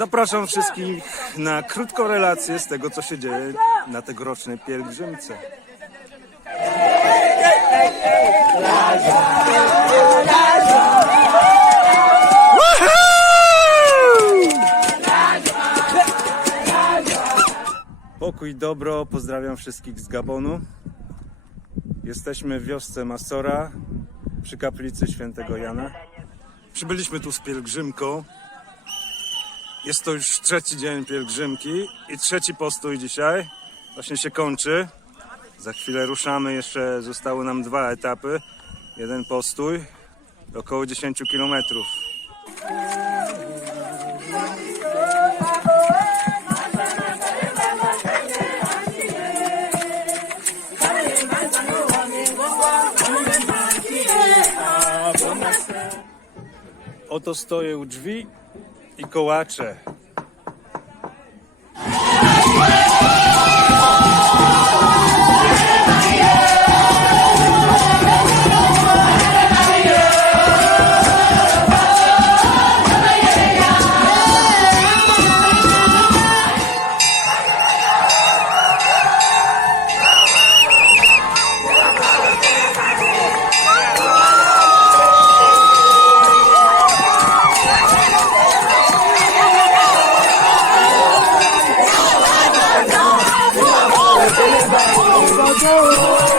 Zapraszam wszystkich na krótką relację z tego, co się dzieje na tegorocznej pielgrzymce. Pokój, dobro, pozdrawiam wszystkich z Gabonu. Jesteśmy w wiosce Masora przy kaplicy świętego Jana. Przybyliśmy tu z pielgrzymką. Jest to już trzeci dzień pielgrzymki i trzeci postój dzisiaj. Właśnie się kończy. Za chwilę ruszamy, jeszcze zostały nam dwa etapy. Jeden postój, około 10 kilometrów. Oto stoję u drzwi i kołacze. go.